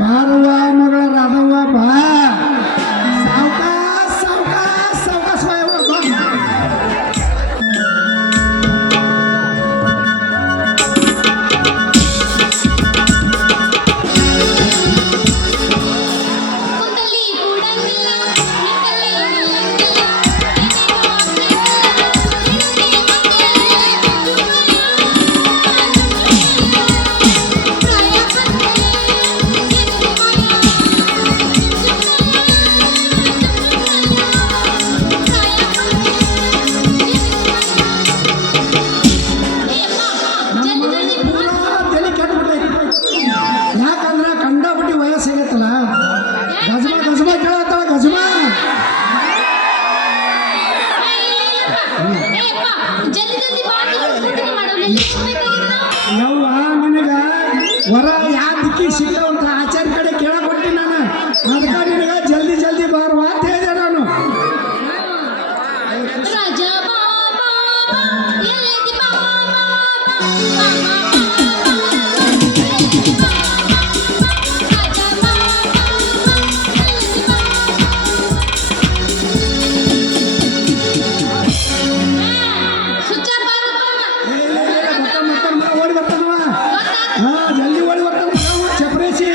ಬಾರವ್ವ ಮಗಳ ರಾಧವ್ವ ಬಾ ಸಾವ್ಕಾಸ್ ಸಾವ್ಕಾಸ್ ಸಾವ್ಕಾಸ್ ಬಾ ಯವ್ವ, ಬಾ. ಕುಂತಲ್ಲಿ ಕೂಡಂಗಿಲ್ಲ ನಿಂತಲ್ಲಿ ನಿಲ್ಲಂಗಿಲ್ಲ ನಮ್ಮ ಮಗನಿಗೆ ಪೂರಾ ತಲೆ ಕೆಟ್ಬಿಟ್ಟೈತಿ. ಯಾಕಂದ್ರ ಕಂಡಾಪಟ್ಟಿ ವಯಸ್ಸು ಆಗತ್ತಲ್ಲ. ಗಜಮ ಗಜಮ ಕೇಳತ್ತಾಳ ಗಜಮ. ಜಲ್ದಿ ಜಲ್ದಿ ಬಾಡಿ ಮಾಡೋಲ್ಲ ಯವ್ವ ನಿನಗ ವರ ಯಾ ದಿಕ್ಕಿ ಸಿಗ್ತಾವಂತ ಆಚಾರ್ಯ ಕಡೆ ಕೇಳಕ್ ಕೊಟ್ಟಿ ನಾನು. ಅದಕ್ಕ ನಿನಗ ಜಲ್ದಿ ಜಲ್ದಿ ಬಾರ್ವಾ ಅಂತ ಹೇಳಿದೆ ನಾನು. ರಾಜ ಬಾಬಾ ಎಲ್ಲಿ ಬಾಬಾ ಓಡಿ ಬರ್ತಾನವ. ಹಾ ಜಲ್ದಿ ಓಡಿ ಬರ್ತಾನ ಚಪ್ರೇಸಿ.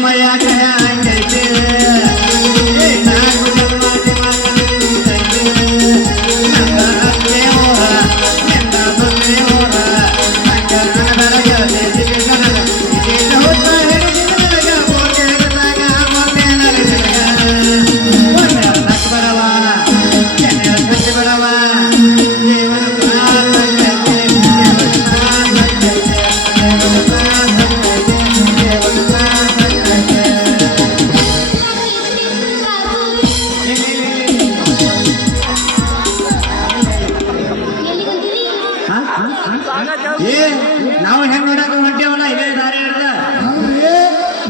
ಮಯಾಗ ಹಂಗೈತೆ ಏ ನಾಲ್ಕು ಜನ್ಮ ನನ್ನ ಹತ್ತೆ ಹೋರ ಎಂದ ಬಂದೆ ಹೋರ ಹಂಗ ನನ್ನ ಬೆಳಗ್ಗೆ ಇದೀಗ ಹೊತ್ತ ಹಿಡಿದ ನನಗ ಬೋಕೆ ಗದಾಗ ಮತ್ತೆ ನನಗ ಒಂದ ತಕ್ಕ ಬಡವ ಕೆನೆ ತಕ್ಕ ಬಡವ ದೇವರ ಎಲ್ಲಿಗಂತೀರಿ? ಏ ನಾವು ಹೆಂಗ್ ನೋಡಕ ಹೊಂಟೇವಲ್ಲ ಇದೇ ದಾರಿ ಅಂತ ಅಲ್ರಿ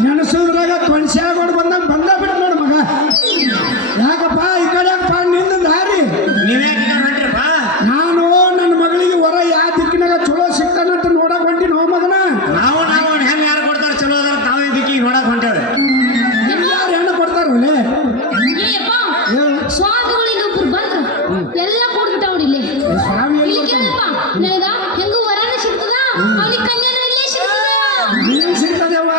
ನೆನಸಿದ್ರಾಗ ತೊಣಸ್ಯಾಗೋಡ್ ಬಂದ ಬಿಟ್ಟು ನೋಡು ಮಗ ಯಾಕಪ್ಪ ಈ ಕಡೆ ನಿಂದ ದಾರಿ ನೀವೇ ಹೊಂಟ್ರಿಪ್ಪ ನಾನು ನನ್ನ ಮಗಳಿಗೆ ಹೊರ ಯಾವ ದಿಕ್ಕಿನಾಗ ಚಲೋ ಸಿಗ್ತಾನಂತ ನೋಡಕ್ ಹೊಂಟಿ ನೋ ಮಗನ ನಾವು ಹೆಂಗ್ ಯಾರು ಕೊಡ್ತಾರ ಚಲೋ ಅದ್ರ ತಾವ್ ಇದಕ್ಕೆ ನೋಡಕ್ ಹೊಂಟೇವೆ ನಿಮ್ಗೆ ಯಾರು ಹೆಣ್ಣು ಕೊಡ್ತಾರಲ್ಲೇ ಏಯಪ್ಪ, ಸ್ವಾಮಿಗಳು ಇನ್ನೊಬ್ರು ಬಂದ್ರು ಎಲ್ಲ ಕೂಡ್ಬಿಟ್ಟವ್ರು ಇಲ್ಲಿ ಸ್ವಾಮಿ ಇಲ್ಲಿ ಕೇಳಪ್ಪ, ನನಗ ಹೆಂಗೂ ವರನ ಸಿಗ್ತದ ಅವನಿಗೆ ಕನ್ಯಾನ ಇಲ್ಲೇ ಸಿಗ್ತದ ಏನ್ ಸಿಗ್ತದೆವ್ವ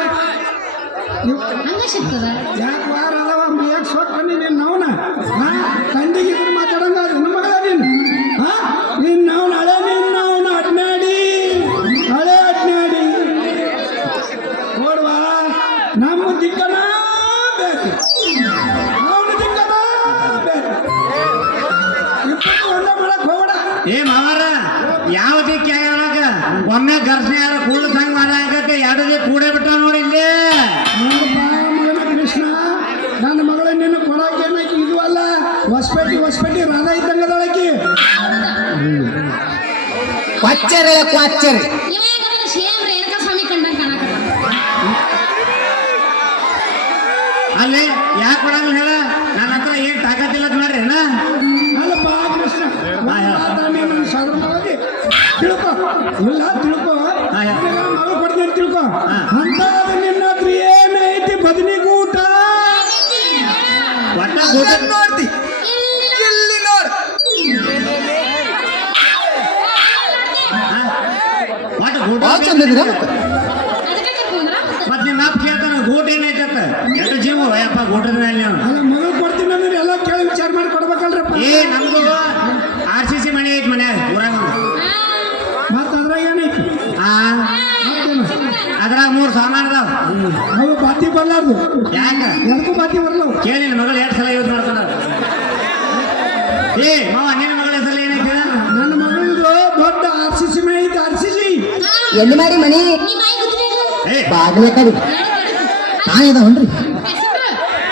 ಹಂಗ ಸಿಗ್ತದ ಯಾಕೆ ವಾರ ಅದಾವ ಮೈಯಾಗ ಸೊಟ್ಟು ಬನ್ನಿ ನೀನು ನವನ ತಂದಿಗೆ ಇದ್ರೆ ಮಾತಾಡಂಗ ಅದು ನಮ್ಮ ಮಗಳ ನೀನು ನೀನು ನಾವು ಹಳೆ ನೀನು ಅಡ್ನಾಡಿ ಹಳೆ ಅಡ್ನಾಡಿ ನೋಡುವ ನಮ್ಮ ದಿಕ್ಕನ ಬೇಕು ಅವನ ದಿಕ್ಕನ ಬೇಕು ಇಬ್ಬರು ಒಂದ ಮಾಡಕ್ ಹೋಗಬೇಡ ಏ ಮಾವಾರ ಯಾವ ದಿಕ್ಕ ಹೇಳಕ ಒಮ್ಮೆ ಘರ್ಷಣೆ ಯಾರ ಕೂಡ್ ಸಂಗ್ ಮಾಡಾಕತ್ತೆ ಎರಡು ದಿಕ್ಕ ಕೂಡೇ ಬಿಟ್ಟ ನೋಡಿ ಇಲ್ಲಿ ನೋಡಪ್ಪ ಮಗನ ಕೃಷ್ಣ ನನ್ನ ಮಗಳ ನಿನ್ನ ಕೊಡಕ್ಕೆ ಏನಾಕಿ ಇದು ಅಲ್ಲ ಹೊಸಪೇಟೆ ರಾಧಾ ಇದ್ದಂಗದಳಕಿ ಕ್ವಾಚ್ಚರೆ ಕ್ವಾಚ್ಚರೆ ಇವಾಗ ಸೇಮ್ ರೇಣುಕಾ ಸ್ವಾಮಿ ಕಂಡಂಗ ಕಾಣಕತ್ತ ಅಲ್ಲಿ ಯಾಕೆ ಕೊಡಂಗಿಲ್ಲ ಹೇಳ ನನ್ನ ಹತ್ರ ಏನ್ ತಾಕತ್ತಿಲ್ಲ ನೋಡ್ರಿ ಅಲ್ಲಪ್ಪ ಕೃಷ್ಣ ನೀನು ಸಾಧಾರಣವಾಗಿ ತಿಳ್ಕೊ ಇಲ್ಲ ತಿಳ್ಕೊ ಮಗಳು ಕೊಡ್ತೀನಿ ತಿಳ್ಕೊ ಅಂತ ನಿನ್ನ ಹತ್ರ ಏನೈತಿ ಬದನಿಗೂಟ ಒಟ್ಟ ಊಟ ನೋಡ್ತಿ ಎಲ್ಲಿ ನೋಡ್ ಒಟ್ಟ ಊಟ ಭಾಳ ಚಂದ ಇದ್ದೀರಾ ಅದಕ್ಕೆ ಕರ್ಕೊಂಡ್ರ ಮತ್ ನಿಮ್ಮ ಅಪ್ಪ ಕೇಳ್ತಾನ ಊಟ ಏನೈತತ್ತ ಎಷ್ಟು ಜೀವ ಯಪ್ಪ ಊಟದ ಮೇಲೆ ನೀವು ಅಲ್ಲ ಮಗಳು ಕೊಡ್ತೀನಿ ಅಂದ್ರೆ ಎಲ್ಲ ಕೇಳಿ ವಿಚಾರ ಮಾಡಿ ಕೊಡ್ಬೇಕಲ್ರಪ್ಪ ಏ ನಮ್ದು RCC ಮನೆ ಐತಿ ಮನ್ಯಾಗ ಊರಾಗ ಮತ್ತ ಅದ್ರಾಗ ಏನೈತಿ ಅದ್ರಾಗ 3 ಸಾಮಾನ್ ಅದಾವ ಅವು ಬಾತಿ ಬರ್ಲಾರ್ದು ಯಾಕ ಎದಕ್ಕೂ ಬಾತಿ ಬರ್ಲವು ಕೇಳಿ ನಿನ್ನ ಮಗಳು ಎಷ್ಟು ಸಲ ಯೂಸ್ ಮಾಡ್ತಾನ ಏ ಮಾವ ನಿನ್ನ ಮಗಳ ಹೆಸರು ಏನೈತಿ ನನ್ನ ಮಗಳದು ದೊಡ್ಡ RCC ಮನೆ ಐತಿ RCC ಎಲ್ಲಿ ಮಾರಿ ಮನಿ ನೀ ಮಾಯಿ ಗೊತ್ತಿಲ್ಲ ಏ ಬಾಗಿಲ ಕಡೆ ನಾಯಿದವನ್ರಿ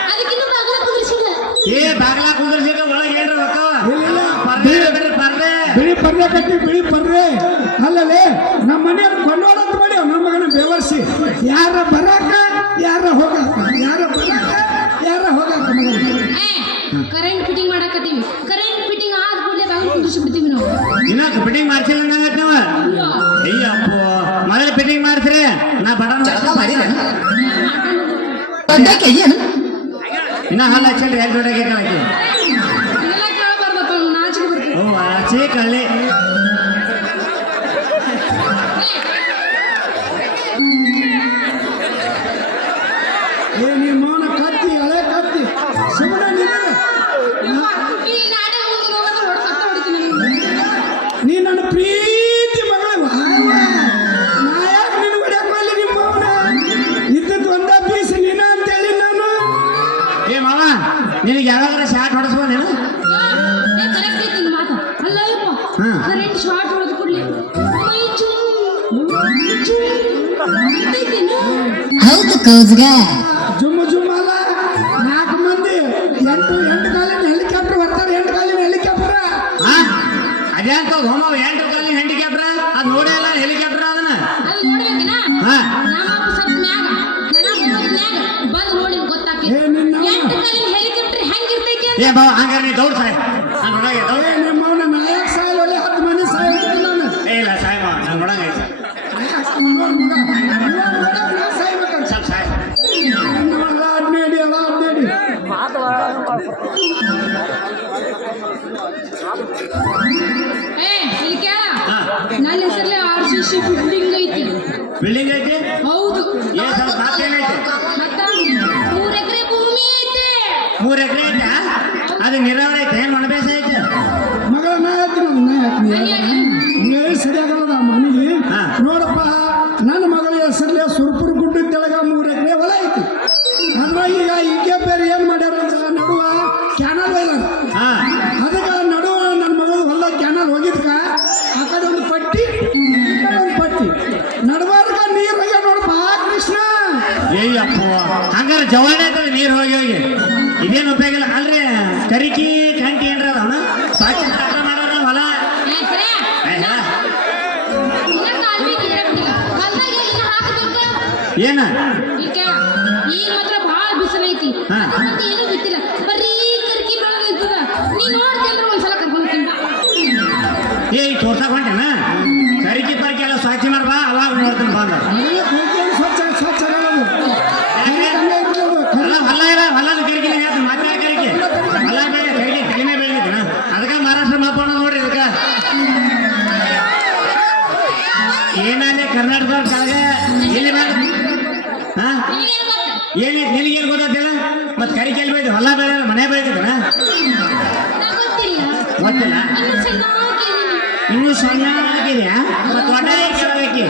ಅದಕ್ಕಿಂತ ಬಾಗಲ ಕುದಿಸಿಲ್ಲ ಏ ಬಾಗ್ಲಾ ಕುಂದ್ರಸಿದ ಒಳಗೆ ಏನ್ರ ಹೊಕ್ಕವ ಇಲ್ಲ. ಪರ್ದೆ ಬಿಡ್ರಿ ಪರ್ದೆ ಬಿಳಿ ಪರ್ದೆ ಕಟ್ಟಿ ಬಿಳಿ ಪರ್ದೆ ಅಲ್ಲಲೇ ನಮ್ಮ ಮನೆಯವ್ರು ಕೊಂಡೋಡ ಅಂತ ಮಾಡಿ ನಮ್ಮ ಮಗನ ಬೆವರ್ಸಿ ಯಾರ ಬರಾಕ ಯಾರ ಹೋಗಾಕ ಮಗನ ಕರೆಂಟ್ ಫಿಟ್ಟಿಂಗ್ ಮಾಡಕತ್ತೀವಿ ಕರೆಂಟ್ ಫಿಟ್ಟಿಂಗ್ ಆದ ಕೂಡಲೇ ಬಾಗಿಲು ಕುದಿಸಿ ಬಿಡ್ತೀವಿ ನಾವು ಇನ್ನ ಫಿಟ್ಟಿಂಗ್ ಮಾಡ್ಸಿಲ್ಲ ನಂಗತ್ ನೀವ ಅಯ್ಯಪ್ಪ ಮೊದಲು ಫಿಟ್ಟಿಂಗ್ ಮಾಡ್ತೀರಿ ನಾ ಬಟನ್ ಜಳಕ ಮಾಡಿಲ್ಲ ಪದ್ದಕ್ಕೆ ಏನು ಇನ್ನ ಹಲ್ಲ ಹಚ್ಚಲ್ರಿ ಎಲ್ಲಿ ದೊಡ್ಡ ಹಾಕಿ ಇದೆಲ್ಲ ಕೇಳಬಾರ್ದಪ್ಪ ನಾಚಿಕೆ ಬರ್ತೀವಿ ಓ ಆಚೆ ಕಳ್ಳಿ ಏ ನಿಮ್ಮ ಮೌನ ಕತ್ತಿ ಹಳೆ ಕತ್ತಿ ಸುಮ್ಮನೆ ಈ ನಾಟಕ ಮುಂದೆ ಹೋಗೋದು ಹೊಡ್ಕತ್ತ ಹೊಡಿತೀನಿ ನೀ ನನ್ನ ಪ್ರೀತಿ ಮಗಳು ನಾ ಯಾಕೆ ನಿನ್ನ ಹೊಡ್ಯಾಕ ಅಲ್ಲಿ ನಿಮ್ಮ ಮೌನ ಇದ್ದದ್ದು ಒಂದ ಪೀಸ್ ನೀನ ಅಂತೇಳಿ ನಾನು ಏ ಮಾವ ನಿನಗೆ ಯಾವಾಗಾರ ಶಾಟ್ ಹೊಡೆಸ್ಬೋದು ನೀನು ಕರೆಕ್ಟ್ ಐತಿ ನಿನ್ನ ಮಾತು ಅಲ್ಲ ಯಪ್ಪ ಹಾ. ಕರೆಂಟ್ ಶಾರ್ಟ್ ಹೊಡೆದು ಕೊಡ್ಲಿ ಮೈ ಚುಮ್ ಹೌದು ಕೌಜ್ಗ ಜುಮ್ಮ ಅಲ್ಲ 4 ಮಂದಿ ಎಂಟು ಕಾಲಿನ ಹೆಲಿಕಾಪ್ಟರ್ ಬರ್ತಾರೆ 8 ಕಾಲಿನ ಹೆಲಿಕಾಪ್ಟರ್ ಹಾ ಅದ್ಯಾಂತ ಹೋಮ 8 ಕಾಲಿನ ಹೆಂಡಿಕ್ಯಾಪ್ಟ್ರ ಅದು ನೋಡೇ ಇಲ್ಲ ಹೆಲಿಕಾಪ್ಟರ್ ಅದನ್ನ ಅದು ನೋಡ್ಬೇಕನ ಹಾ ನಮ್ಮ ಸ್ವಲ್ಪ ಮ್ಯಾಗ ಬಂದು ನೋಡಿ ಗೊತ್ತಾಕಿ ಏ ನಿನ್ನ 8 ಕಾಲಿನ ಹೆಲಿಕಾಪ್ಟರ್ ಹೆಂಗಿರ್ತೈತಿ ಅಂತ ಏ ಬಾವ ಹಂಗಾರೆ ನೀ ದೌಡ್ ಸಾಯ್ ನಾನು ನೋಡಂಗೆ ಏ ನಿಮ್ಮ ಮೌನ ನಾಯಕ ಸಾಯಲ್ ಒಳ್ಳೆ 10 ಮಂದಿ ಸಾಯ್ತು ನಾನು ಏ ಇಲ್ಲ ಸಾಯ್ ಮಾವ ನಾನು ನೋಡಂಗೆ ಸಾಯ್ಬೇಕಂತ ಸ್ವಲ್ಪ ಸಾಯ್ ಎಲ್ಲ ಅಡ್ನೇಡಿ ಏ ಇಲ್ಲಿ ಕೇಳ ಹಾ. ನನ್ನ ಹೆಸರಲ್ಲಿ RCC ಬಿಲ್ಡಿಂಗ್ ಐತಿ ಬಿಲ್ಡಿಂಗ್ ಐತಿ ಹೌದು ಏ ಸ್ವಲ್ಪ ಮಾತೇನೈತಿ ಮತ್ತ 3 ಎಕರೆ ಐತಾ ಅದು ನೀರಾವರಿ ಐತೆ ಏನು ಒಣಬೇಸ ಐತೆ ಮಗಳ ನಾ ಹೇಳ್ತೀನಿ ಸರಿಯಾಗಲ್ಲ ಮನೆಗೆ ಹಾ. ನೋಡಪ್ಪ ನನ್ನ ಮಗಳ ಹೆಸರಲ್ಲೇ ಸುರ್ಪುರ್ ಗುಡ್ಡದ ತೆಳಗ 3 ಎಕರೆ ಹೊಲ ಐತಿ ಅದ್ರಾಗ ಈಗ ಈಕೆ ಬೇರೆ ಏನ್ ಮಾಡ್ಯಾರ ಅಂದ್ರೆ ನಡುವ ಕ್ಯಾನಲ್ ಒಯ್ದಾರ ಹಾ ಅದಕ್ಕೆ ನಡುವ ನನ್ನ ಮಗಳ ಹೊಲ ಕ್ಯಾನಲ್ ಹೋಗಿದ್ಕ ಆ ಕಡೆ ಒಂದು ಪಟ್ಟಿ ಈ ಕಡೆ ಒಂದು ಪಟ್ಟಿ ನಡುವಾರ್ಗ ನೀರ್ ಹೋಗ್ಯಾವ ನೋಡಪ್ಪ ಕೃಷ್ಣ ಅಯ್ಯಪ್ಪ ಹಂಗಾರೆ ಜವಾರಿ ಆಯ್ತದ ನೀರು ಹೋಗಿ ಹೋಗಿ ಇದೇನು ಉಪಯೋಗ ಇಲ್ಲ ಅಲ್ರಿ ಕರಿಕಿ ಕಂಟಿ ಏನ್ರ ಅದ ಸಾಕ್ಷಿ ಮಾಡೋಣ ಹೊಲ ಏ, ಸರಿ. ಆಯ್ತಾ? ಇನ್ನ ಕಾಲ್ಮಿಗ್ ಇರಾಕ್ತಿಲ್ಲ. ಹೊಲ್ದಾಗ ಇನ್ನ ಹಾಕ್ಬೇಕು. ಏನ ಈಗ ಈಗ ಮಾತ್ರ ಭಾಳ ಬಿಸಿಲೈತಿ ಹಾ. ಮತ್ತೆ ಏನೂ ಗೊತ್ತಿಲ್ಲ ಬರೀ ಕರ್ಕಿ ಬೆಳೆದ ನೀ ನೋಡ್ತಿ ಅಂದ್ರೆ ಒಂದ್ಸಲ ಕರ್ಕೊಂಡ್ತೀನಿ ಏ ಈಗ ತೋರ್ಸಕ್ ಹೊಂಟೇನ ಕರಿಕಿ ಪರ್ಕಿ ಎಲ್ಲ ಸಾಕ್ಷಿ ಮಾಡ್ಬಾ ಅವಾಗ ನೋಡ್ತೀನಿ ಬಂದ ಮನೆಗೆ ಹೋಗಿ ಸ್ವಚ್ಛ ಸ್ವಚ್ಛ ಆಗೋದು. ಹಂಗೆ ಐತಿ ಅದು. ಅಲ್ಲ ಹೊಲ ಇಲ್ಲ ಹೊಲದ ಕರಿಕಿನ ಹೇಳ್ತೀನಿ ಮತ್ತೆ ಕರಿಕೆ ಹೊಲ ಬೆಳೆ ಕರಿಕೆ ಕಡಿಮೆ ಬೆಳೆದಿನ ಅದಕ್ಕೆ ಮಹಾರಾಷ್ಟ್ರ ಮಾಪೋಣ ನೋಡ್ರಿ ಇದಕ್ಕೆ ಏನಲ್ಲಿ ಕರ್ನಾಟಕದವ್ರ ಕೆಳಗೆ ಎಲ್ಲಿ ಬೇಡ ಹಾ ನಿನಗೇನ್ ಗೊತ್ತ? ಏನಿತ್ತು ನಿನಗೇನು ಗೊತ್ತಿಲ್ಲ ಮತ್ತೆ ಕರಿಕೆ ಎಲ್ಲಿ ಬೆಳೆದು ಹೊಲ ಬೆಳೆ ಮನೆ ಬೆಳೆದಿದ್ದನ ನಂಗ್ ಗೊತ್ತಿಲ್ಲ. ಗೊತ್ತಿಲ್ಲ ಇನ್ನು ಸಣ್ಣಾಗಿದೀನಿ. ಇನ್ನೂ ಸಣ್ಣ ಆಗಿದೆಯಾ ಮತ್ತೆ ಒಟ್ಟಾರೆ ಕೇಳಬೇಕು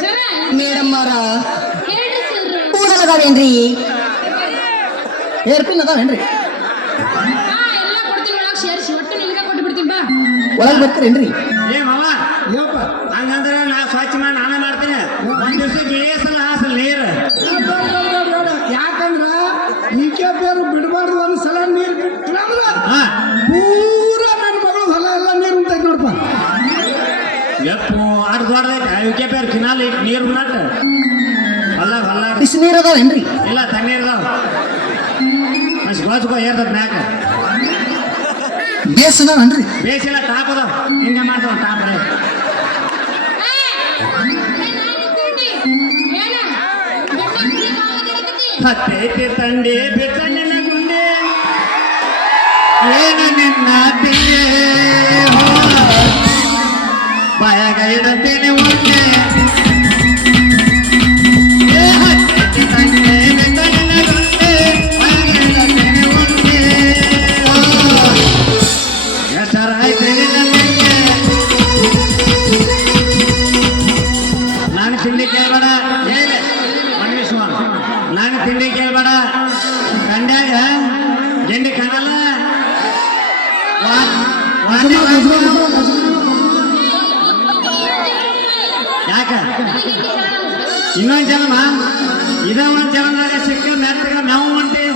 ಸರ, ಮೇಡಮ್ ಅವರ ಹೇಳ್ರಿ ಸರ್. ಕೂದಲದಾವೇನ್ರಿ ಏರ್ಪಿನ್ ಅದಾವೇನ್ರಿ ಹಾ, ಎಲ್ಲ ಕೊಡ್ತೀನಿ ಒಳಗ್ ಸೇರಿಸಿ ಒಟ್ಟು ನಿನಗೆ ಕೊಟ್ಟು ಬಿಡ್ತೀನಿ ಬಾ. ಒಳಗೆ ಬರ್ತೀರೇನ್ರಿ ಏ ಮಾವ ಯಪ್ಪ ಹಂಗಂದ್ರೆ ನಾ ಸ್ವಚ್ಛ ಮಾಡಿ ನಾನೇ ಮಾಡ್ತೀನಿ ಒಂದ್ ದಿವ್ಸಕ್ಕೆ ಏಸಲ ಹಾಸಲ್ ನೀರು ಯಾಕಂದ್ರ ಈಕೆ ಬೇರು ಬಿಡಬಾರ್ದು ಒಂದ್ ಸಲ ನೀರ್ ಬಿಟ್ರಂದ್ರ ಹಾ ಪೂರ ನನ್ನ ಮಗಳು ಹೊಲ ಎಲ್ಲ ನೀರು ಉಂಟೈತಿ ನೋಡಪ್ಪ ಎಪ್ಪು ಆಟ ದೊಡ್ಡದೈತೆ ಇವಕ್ಕೆ ಬೇರೆ ಕಿನಾಲ್ ನೀರು ಉಣ್ಣಾಟ ಹೊಲ ಹೊಲ ಬಿಸಿ ನೀರು ಅದಾವೇನ್ರಿ ಇಲ್ಲ ತಣ್ಣೀರ್ದಾವ ಅಷ್ಟು ಗೋಚ್ಕೋ ಏರ್ತದ ಮ್ಯಾಕ ಬೇಸ್ ಅದಾವೇನ್ರಿ ಬೇಸಿಲ್ಲ ಟಾಪ್ ಅದಾವ ಹಿಂಗೆ ಮಾಡ್ತಾವ ಟಾಪ್ ಹತ್ತೈತಿ ತಂಡಿ ಬಿಟ್ಟ ನಿನ್ನ ಗುಂಡಿ ಏನು ನಿನ್ನ ತಿಂಡಿ ಬಾಯಾಗ ಇಡುತ್ತೇನೆ ಒಂದೇ ಏ ಹತ್ತೈತಿ ತಂಡಿ ಬಿಟ್ಟ ನಿನ್ನ ಗುಂಡಿ ಬಾಯಾಗ ಇಡುತ್ತೇನೆ ಒಂದೇ ಹೆಸರಾಯ್ತು ನಿನ್ನ ತಂದೆ ನಾನು ತಿಂಡಿ ಕೇಳಬೇಡ ಹೇಳಿ ಮನ್ವಿಸುವ ನಾನು ತಿಂಡಿ ಕೇಳಬೇಡ ಕಂಡ್ಯಾಗ ಗೆಂಡಿ ಕಾಣಲ್ಲ ಯಾಕ ಇನ್ನೊಂದು ಜನ್ಮ ಇದ ಒಂದು ಜನ್ಮದಾಗ ಸಿಕ್ಕ ಮೆತ್ತಗ ನಾವು ಮಾಡ್ತೀವಿ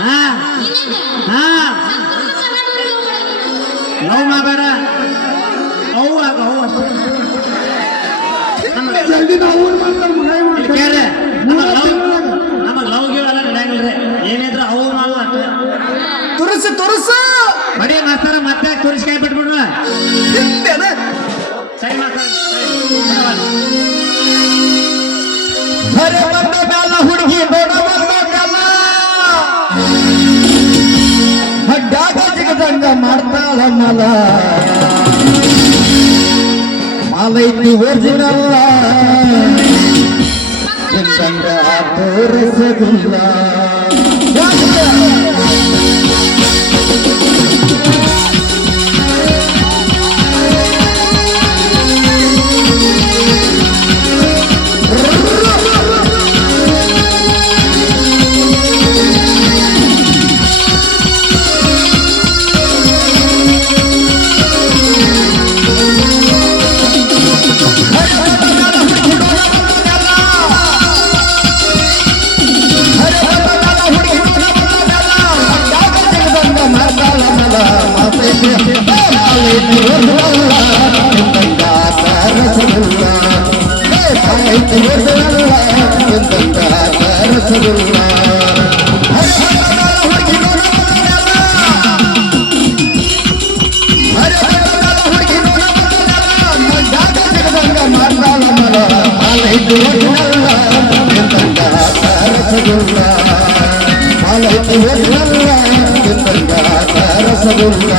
ಹಾ ಹಾ ಲವ್ ಮಾಡಬೇಡ ಅವು ಆಗ ಅವು ಅಷ್ಟೇ ಜಲ್ದಿ ನಾವು ಊರ್ ಮಾಡ್ತಾರೆ ಮಗ ಇವ್ನು. ಇಲ್ಲಿ ಕೇಳ್ರಿ ನಮಗ್ ಲವ್ ಗಿವ್ ಎಲ್ಲ ನಡೆಯಂಗಿಲ್ರಿ ಏನಿದ್ರು ಅವು ನಾವು ಅಷ್ಟೇ ತುರುಸು ತುರುಸು ಬರೀ ಮಾಸ್ತಾರ ಮತ್ತೆ ತೋರಿಸ್ಕಾಯಿ ಬಿಟ್ಬಿಡ್ರ ಹಿಂದೆನ ಸರಿ ಮಾಸ್ತಾರ ಹೊರೆ ಬಂದ ಮ್ಯಾಲ ಹುಡುಗಿ ನೋಡ ಬಂದ ಮ್ಯಾಲ ಹಡ್ಡಾಗ ಜಿಗದಂಗ ಮಾಡ್ತಾಳ ಮಲ ಮಾಲೈತಿ ಒರಿಜಿನಲ್ಲ ಎಂದಂಗ ತೋರಿಸದಿಲ್ಲ ರಸಗುಲ್ಲ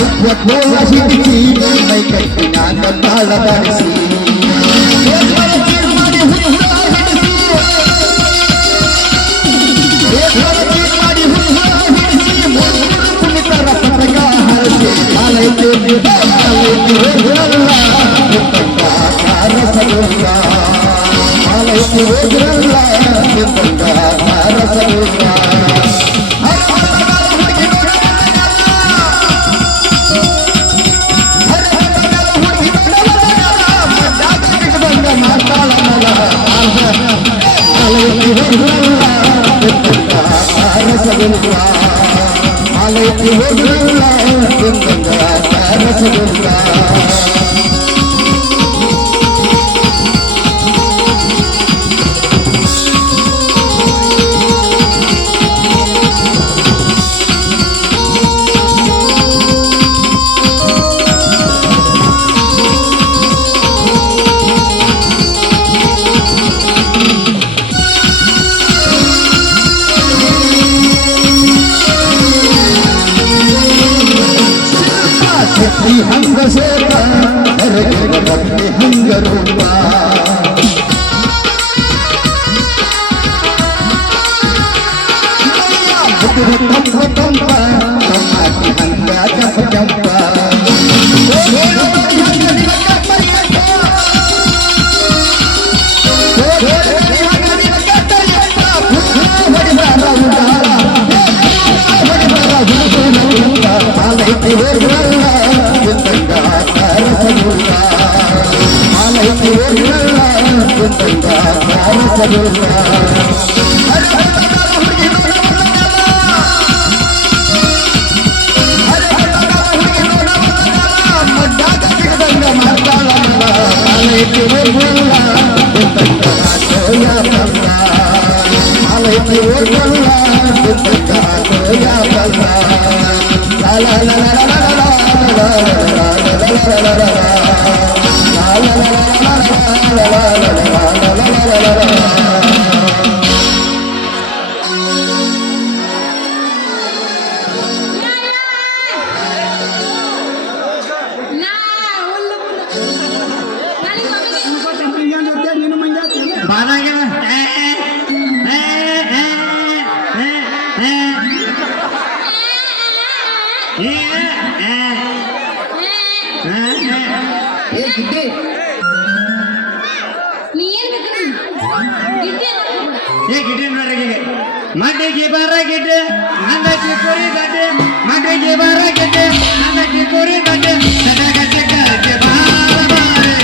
ಒಟ್ಟೋಳ ಹಿಡಿಸಿ ಮೈ ಕಟ್ಟಿನಾಗ ತಾಳದಾಡಿಸಿ ಮಾಡಿ ಹುಡುಗ ಹಿಡಿಸಿ ಮಾಡಿ ಹುಡುಗ ಹಿಡಿಸಿ ಕುಣಿತರ ಪಟಕ ಹರಿಸಿ ಆಲೈತೆ ರಸಗುಲ್ಲ ಆಲೈತೆ ಹೋಗಿರಲ್ಲ ರಸಗುಲ್ಲ ಆಲೈತಿ ಹೋಗಿರಲ್ಲ ರಸಗುಲ್ಲ ಶಕ್ತಿ ಹಂಗ ಸೇತ ಹೊರಗಿನ ಭಕ್ತಿ ಹಂಗ ರೂಪ ತಂಪ ಹಂಗ ಕೆಂಪ ಕೆಂಪ ನೀನು ಮಂಜ ಬಾದಾಗ ನೀ ಏನ್ ಬೇಕು ಗಿಡ್ಡೆ ನೋಡ್ರಿ ಮಡ್ಡಿಗೆ ಬಾರ ಗಿಡ್ಡೆ ನಂದಕ್ಕೆ ಕೋರಿ ಗಡ್ಡೆ ಮಡ್ಡಿಗೆ ಬಾರ ಗಿಡ್ಡೆ ನಂದಕ್ಕೆ ಕೋರಿ ಗಡ್ಡೆ ಸದಗಟ್ಟೆ ಗಡ್ಡೆ ಬಾರ ಬಾರೆ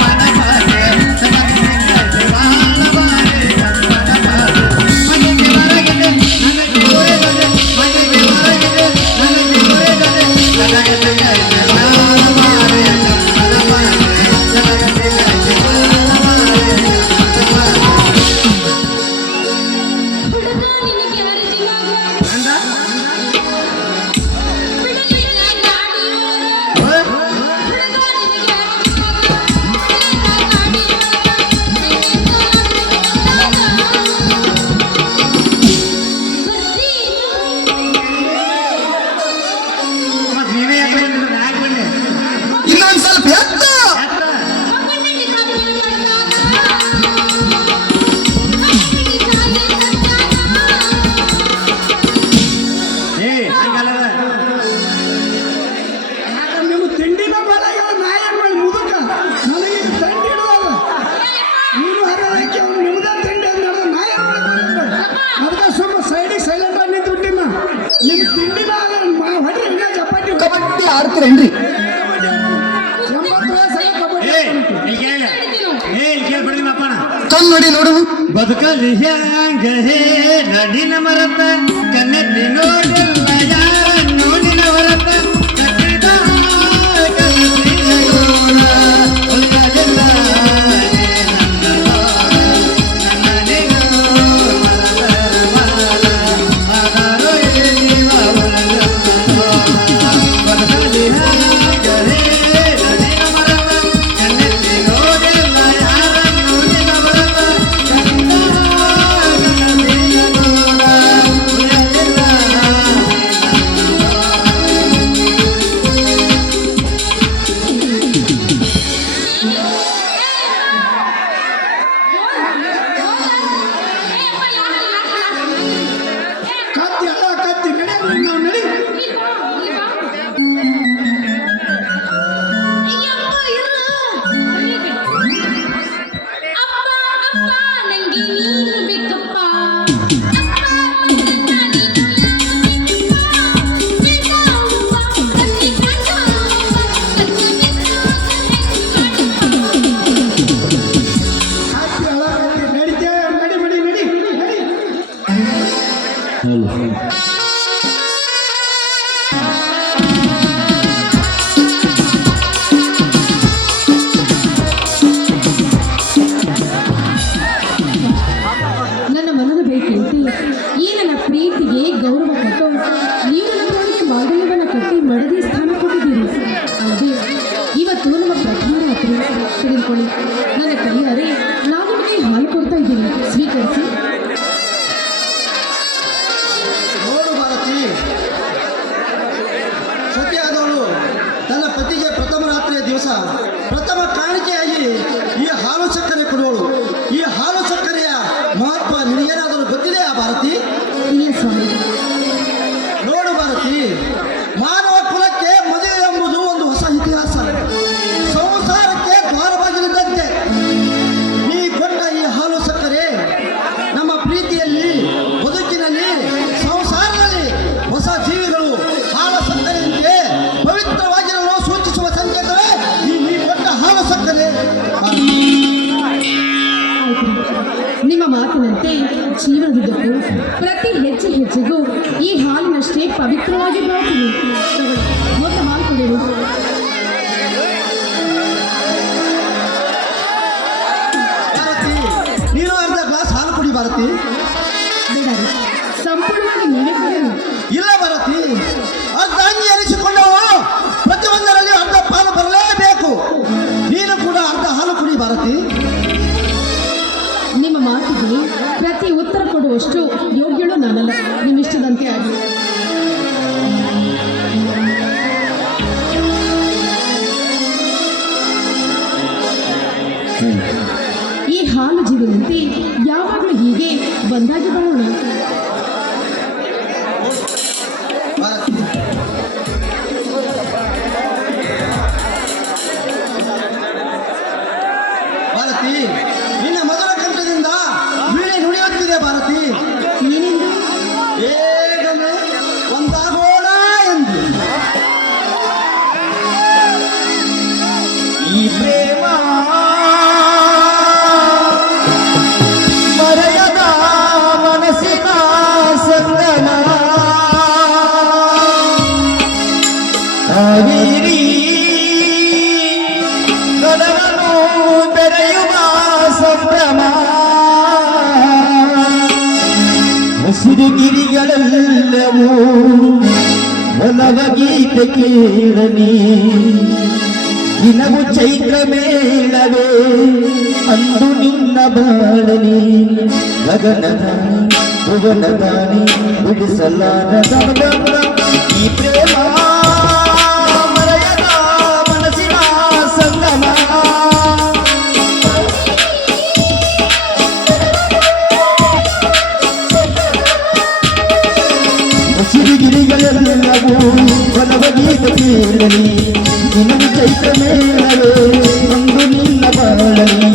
ಮನ ಬಾರೆ ಸದಗಟ್ಟೆ ಗಡ್ಡೆ ಬಾರ ಬಾರೆ ಮನ ಬಾರೆ ಮಡ್ಡಿಗೆ ಬಾರ ಗಿಡ್ಡೆ ನಂದಕ್ಕೆ ಕೋರಿ ಗಡ್ಡೆ ಮಡ್ಡಿಗೆ ಬಾರ ಗಿಡ್ಡೆ ನಂದಕ್ಕೆ ಕೋರಿ ಗಡ್ಡೆ ಸದಗಟ್ಟೆ ಗಡ್ಡೆ ಬಾರ ಬಾರೆ ಮನ ಬಾರೆ ಸದಗಟ್ಟೆ ಗಡ್ಡೆ ಬಾರ ಬಾರೆ ಹುಡುಗ ನಿನಗೆ ಅರ್ಜಿ ಅಂದ ಮತ್ ನೀವೇ ಯಾಕೆ ಬಂದಿದ್ರೆ ಯಾಕೆ ಬಂದೆ ಇನ್ನೊಂದ್ ಸ್ವಲ್ಪ ಎತ್ತ ಹಂಗಲ್ಲದ ನಿಮ್ಗೆ ತಿಂಡಿನ ಬಲ ನಾ ಏನ್ ಮಾಡಿ ಮುದುಕ ನನಗೆ ಈಗ ತಿಂಡಿ ಇಡೋಲ್ಲ ನೀನು ಹರಕ್ಕೆ ಅವ್ನು ನಿಮ್ದೇ ತಿಂಡಿ ಅಂತ ಹೇಳಿದ್ರೆ ನಾ ಏನ್ ಮಾಡ್ಕೊಂಡು ಅದಕ್ಕೆ ಸುಮ್ಮ ಸೈಡಿಗೆ ಸೈಲೆಂಟ್ ಆಗಿ ನಿಂತು ಬಿಟ್ಟಿನ ನಿಮ್ ತಿಂಡಿನ ಹೊಡ್ರಿ ಹಿಂಗ ಚಪಾತಿ ಕಬಡ್ಡಿ ಆಡ್ತೀರೇನ್ರಿ 80 ವಯಸ್ಸಾಗ ಕಬಡ್ಡಿ ಇಲ್ಲಿ ಕೇಳ್ಬಿಡ್ರಿ ಅಪ್ಪಣ ನೋಡಿ ನೋಡು ಬದುಕಲು ಹ್ಯಾಂಗ ಹೇ ನಡಿನ ಮರತ ಕಣ್ಣೆತ್ತಿ ನೋಡಿಲ್ಲ ಯಾರನ್ನು ನಿನ ಹೊರತ ಕಟ್ಟಿದ ಕನಸಿನ ಗೋಳ ಉಳಿಯಲಿಲ್ಲ ನನ್ನ ನೀನು ಮನದರ ಮಾಲ ಆಧಾರೋ ಜೀವ ಬದುಕಲು ಹ್ಯಾಂಗ ಹೇ ನಡಿನ ಮರತ ಕಣ್ಣೆತ್ತಿ ನೋಡಿಲ್ಲ ಯಾರನ್ನು ನಿನ ಹೊರತ ಕಟ್ಟಿದ ಕನಸಿನ ಗೋಳ ಉಳಿಯಲಿಲ್ಲ ಗಟ್ಟಿ ಮಡದಿ ಸ್ಥಾನ ಕೊಟ್ಟಿದ್ದೀರಿ. ಅಲ್ಲದೆ ಇವತ್ತು ನಮ್ಮ ಪ್ರಥಮ ರಾತ್ರಿ ತೆಗೆದುಕೊಳ್ಳಿ. ನನ್ನ ಕೈಯಾರೆ ನಾನು ನಿಮಗೆ ಹಾಲು ಕೊಡ್ತಾ ಇದ್ದೀನಿ, ಸ್ವೀಕರಿಸಿ. ನೋಡು ಭಾರತಿ, ಸತಿಯಾದವಳು ತನ್ನ ಪತಿಗೆ ಪ್ರಥಮ ರಾತ್ರಿಯ ದಿವಸ ಪ್ರಥಮ ಕಾಣಿಕೆಯಾಗಿ ಈ ಹಾಲು ಸಕ್ಕರೆ ಕೊಡುವಳು. ಈ ಹಾಲು ಸಕ್ಕರೆಯ ಮಹತ್ವ ನಿನಗೇನಾದರೂ ಗೊತ್ತಿದೆಯಾ ಭಾರತಿ? ಇಲ್ಲ ಸ್ವಾಮಿ. ನೋಡು ಭಾರತಿ, ಮಾನವ ಕುಲಕ್ಕೆ ಮದುವೆ ಎಂಬುದು ಒಂದು ಹೊಸ ಇತಿಹಾಸ, ಸಂಸಾರಕ್ಕೆ ದ್ವಾರ ಬಾಗಿಲಿದ್ದಂತೆ. ನೀ ಕೊಟ್ಟ ಈ ಹಾಲು ಸಕ್ಕರೆ ನಮ್ಮ ಪ್ರೀತಿಯಲ್ಲಿ, ಬದುಕಿನಲ್ಲಿ, ಸಂಸಾರದಲ್ಲಿ ಹೊಸ ಜೀವಿಗಳು ಹಾಲು ಸಕ್ಕರೆಯಂತೆ ಪವಿತ್ರವಾಗಿರಲು ಸೂಚಿಸುವ ಸಂಕೇತವೇ ಈ ನೀ ಕೊಟ್ಟ ಹಾಲು ಸಕ್ಕರೆ. ನಿಮ್ಮ ಮಾತಿನಂತೆ ಜೀವನದುದ್ದಕ್ಕೂ ಪ್ರತಿ ಹೆಜ್ಜೆ ಹೆಜ್ಜೆಗೂ ಈ ಹಾಲಿನಷ್ಟೇ ಪವಿತ್ರವಾಗಿ ಬಾಳ್ತೀನಿ. ಮೊತ್ತ ಹಾಲು ಕೊಡೋದು. ಭಾರತಿ, ನೀನು ಅರ್ಧ ಗ್ಲಾಸ್ ಹಾಲು ಕುಡಿ ಭಾರತಿ. ಬೇಡ ರೀ, ಸಂಪೂರ್ಣವಾಗಿ ನೀವೇ ಕೊಡೋದು. ಇಲ್ಲ ಭಾರತಿ, ಅರ್ಧ ಅಂಗಿ ಎನಿಸಿಕೊಂಡವು ಪ್ರತಿಯೊಂದರಲ್ಲಿ ಅರ್ಧ ಪಾಲು ಬರಲೇಬೇಕು. ನೀನು ಕೂಡ ಅರ್ಧ ಹಾಲು ಕುಡಿ ಭಾರತಿ. ನಿಮ್ಮ ಮಾತಿಗೆ ಪ್ರತಿ ಉತ್ತರ ಕೊಡುವಷ್ಟು ಯೋಗ್ಯಳು ನಾನಲ್ಲ. ನಿಮ್ಮಿಷ್ಟದಂತೆ ಆಗಲಿ. ಈ ಹಾಲು ಜೀವನಂತೆ ಯಾವಾಗಲೂ ಹೀಗೆ ಬಂದಾಗಿ ಬರೋಣ. ಭಾರತಿ, ಭಾರತಿ, ನಿನ್ನ ಮಧುರ ಕಂಠದಿಂದ ವೀಣೆ ನುಡಿಯುತ್ತಿದೆ ಭಾರತಿ. ಏನೆಂದು? ಬೇಗನೆ ಒಂದಾಗೋಣ ಎಂದು. ಈ ಪ್ರೇಮ ಮರೆಯದ ಮನಸ್ಸಿನ ಸಂಗಮ ಹಾಗೀರಿ ಕಡಲನ್ನು ಬೆರೆಯುವ ಸಂಭ್ರಮ ಹಸಿರು ಗಿರಿಗಳೆಲ್ಲವೂ ಒಲವ ಗೀತೆ ಕೇಳಲಿ. ದಿನವು ಚೈತ್ರ ಮೇಳವೇ ಅಂದು ನಿನ್ನ ಬಾಳಲಿ. ಗಗನದಾನಿ ಭುವನದಾನಿ ಬಿಡಿಸಲಾರದ ಈ ಪ್ರೇಮ ಮರೆಯದ ಮನಸ್ಸಿನ ಸಂಗಮ. ಸಿರಿಗಿರಿಗಳೆಲ್ಲವೂ ಒಲವ ಗೀತೆ ಕೇಳಲಿ. ದಿನವು ಚೈತ್ರ ಮೇಳವೇ ಒಂದು ನಿನ್ನ ಬಾಳಲಿ.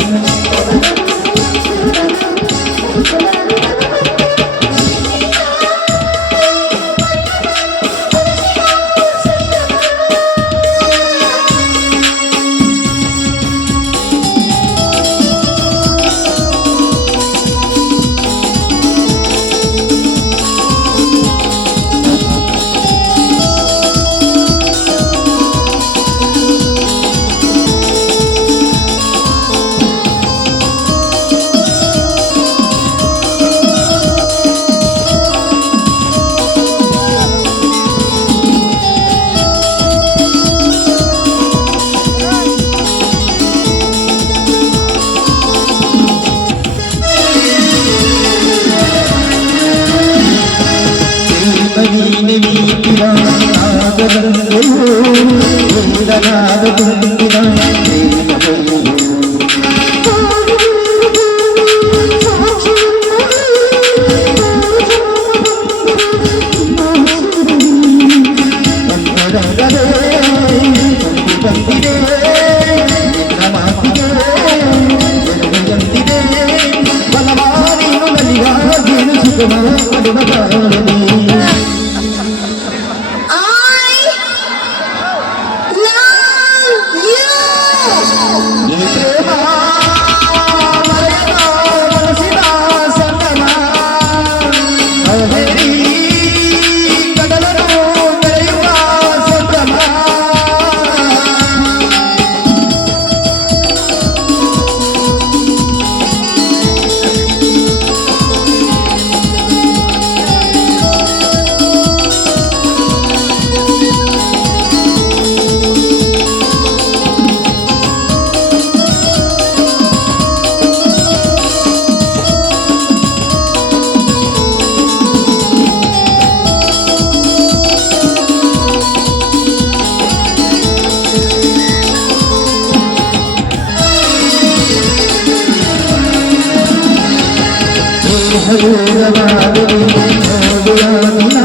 ದೂರವಾದರೆ ನೋಡುವಾನಿನ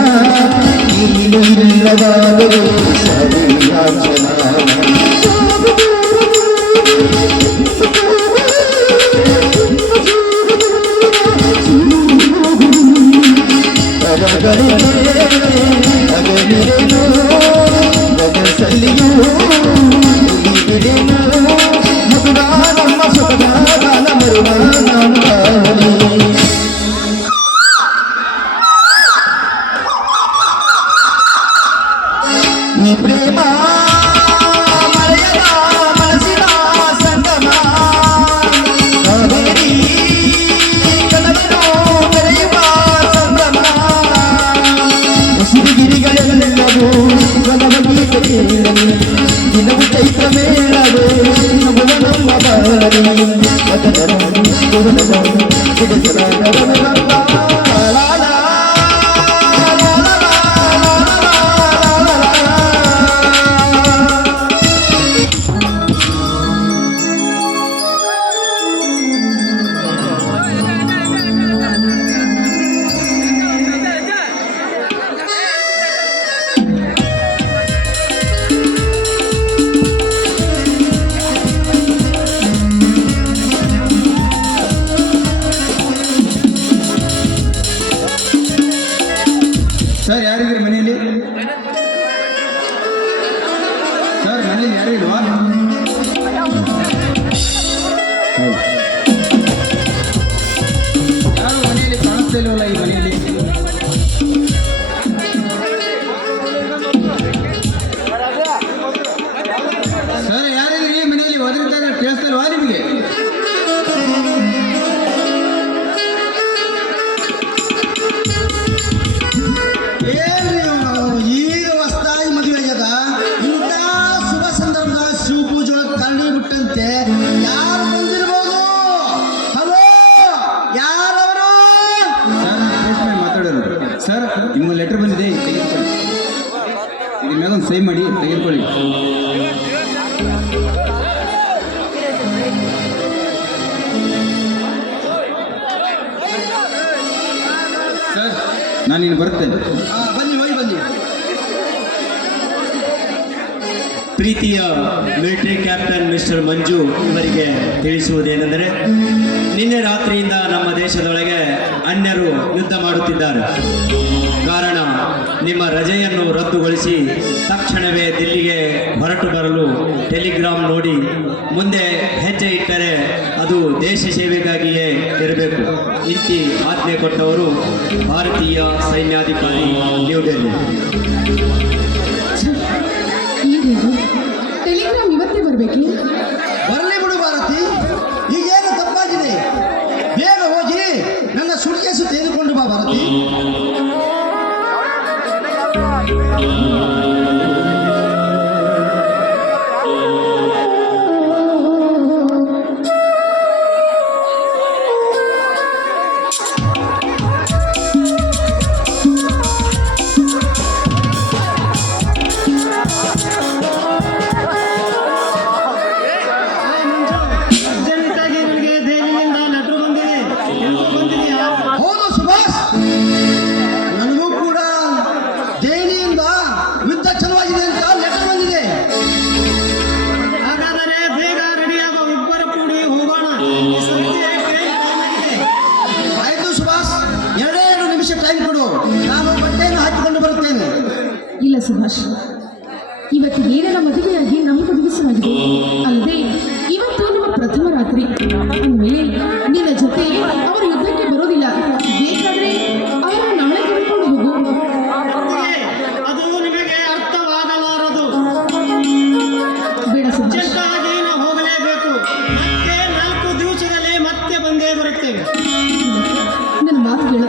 ನೀನು ಇಲ್ಲವಾದರೆ ಸರಿಯಾಚನ ಈ ಪ್ರೇಮ ಮಳೆಯ ಮನಸ್ಸಿನ ಸಂಗಮ ಕಾವೇರಿ ಕನವನು ಬೆರೆಯುವ ಸಂಗಮ ಹಸಿರುಗಿರಿಗಳೆಲ್ಲವೂ ಬಲವಗೀತೆ ದಿನವು ಚೈತ್ರ ಮೇಳವೇ ನಗುವ ನಮ್ಮ ಬಾಳಲಿ ಸರ್ ಯಾರಿದ್ರಿ ಮನೆಯಲ್ಲಿ? ಸರ್ ಮನೆಯಲ್ಲಿ ಯಾರು ಇಲ್ವಾ? ಯಾರು ಮನೆಯಲ್ಲಿ ಕಾಣಿಸ್ತಾ ಇಲ್ವಲ್ಲ ಈ ಮನೆಯಲ್ಲಿ? ಸರ್ ಯಾರಿದ್ರಿ ಈ ಮನೆಯಲ್ಲಿ? ಒದರಿತಾ ಕೇಳಿಸ್ತಾ ಇಲ್ವಾ ನಿಮಗೆ? ಈಗ ಹೊಸದಾಗಿ ಮದುವೆ ಆಗ್ಯದ. ಇಂಥ ಶುಭ ಸಂದರ್ಭದಾಗ ಶಿವ ಪೂಜೆ ಕರಡಿ ಬಿಟ್ಟಂತೆ ಯಾರು ಬಂದಿರ್ಬೋದು? ಹಲೋ, ಯಾರವರು? ಸರ್ ಮಾತಾಡೋರು. ಸರ್ ನಿಮ್ಮ ಲೆಟರ್ ಬಂದಿದೆ, ತೆಗೆದುಕೊಳ್ಳಿ. ಇದ್ರ ಮೇಲೆ ಒಂದು ಸೈನ್ ಮಾಡಿ ತೆಗೆದುಕೊಳ್ಳಿ. ಸರ್ ನಾನಿನ್ನು ಬರ್ತೇನೆ. ಬನ್ನಿ, ಹೋಗಿ ಬನ್ನಿ. ಪ್ರೀತಿಯ ಮಿಲಿಟರಿ ಕ್ಯಾಪ್ಟನ್ ಮಿಸ್ಟರ್ ಮಂಜು ಇವರಿಗೆ ತಿಳಿಸುವುದೇನೆಂದರೆ, ನಿನ್ನೆ ರಾತ್ರಿಯಿಂದ ನಮ್ಮ ದೇಶದೊಳಗೆ ಅನ್ಯರು ಯುದ್ಧ ಮಾಡುತ್ತಿದ್ದಾರೆ. ಕಾರಣ ನಿಮ್ಮ ರಜೆಯನ್ನು ರದ್ದುಗೊಳಿಸಿ ತಕ್ಷಣವೇ ದಿಲ್ಲಿಗೆ ಹೊರಟು ಬರಲು ಟೆಲಿಗ್ರಾಮ್ ನೋಡಿ ಮುಂದೆ ಹೆಜ್ಜೆ ಇಟ್ಟರೆ ಅದು ದೇಶ ಸೇವೆಗಾಗಿಯೇ ಇರಬೇಕು. ಇಂತಿ ಆಜ್ಞೆ ಕೊಟ್ಟವರು ಭಾರತೀಯ ಸೈನ್ಯಾಧಿಕಾರಿ ನ್ಯೂ ಡೆಲ್ಲಿ. ಟೆಲಿಗ್ರಾಮ್ ಇವತ್ತೇ ಬರಬೇಕೆ? ಬರಲಿ ಬಿಡು ಭಾರತಿ, ಈಗೇನು ತಪ್ಪಾಗಿದೆ? ಬೇಗ ಹೋಗಿ ನನ್ನ ಸುಟ್ಕೇಸು ತೆಗೆದುಕೊಂಡು ಬಾ ಭಾರತಿ. ಹೌದು ಸುಭಾಷ್, ನನಗೂ ಕೂಡ ದೆಹಲಿಯಿಂದ ಯುದ್ಧ ಚಲುವಾಗಿದೆ ಅಂತ ಲೆಟರ್ ಬಂದಿದೆ. ಹಾಗಾದರೆ ಬೇಗ ರೆಡಿಯಾಗ ಇಬ್ಬರು ಕೂಡಿ ಹೋಗೋಣ. ಆಯ್ತು ಸುಭಾಷ್, 2 ನಿಮಿಷ ಟೈಮ್ ಕೊಡು, ನಾನು ಬಟ್ಟೆಯನ್ನು ಹಾಕಿಕೊಂಡು ಬರುತ್ತೇನೆ. ಇಲ್ಲ ಸುಭಾಷ್, ಇವತ್ತು ಏನೆಲ್ಲ ಮದುವೆಯಾಗಿ ನಮಗೆ ದಿವಸವಾಗಿದೆ. ಅಲ್ಲದೆ ಇವತ್ತು ನಿಮ್ಮ ಪ್ರಥಮ ರಾತ್ರಿ ಅಂದಮೇಲೆ ನಿನ್ನ ಜೊತೆ ಅವರು ಯುದ್ಧಕ್ಕೆ ಬರೋದಿಲ್ಲ. ಬೇಕಾದ್ರೆ ಅವರನ್ನು ನಾಳೆ ಕರ್ಕೊಂಡು ಹೋಗು. ಅದು ನಿಮಗೆ ಅರ್ಥವಾಗಲಾರದು. ಬೇಡ ಸುಭಾಷ್, ಹೋಗಲೇಬೇಕು. ಮತ್ತೆ 4 ದಿವಸದಲ್ಲಿ ಮತ್ತೆ ಬಂದೇ ಬರುತ್ತೇವೆ. ನನ್ನ ಮಾತು ಕೇಳು,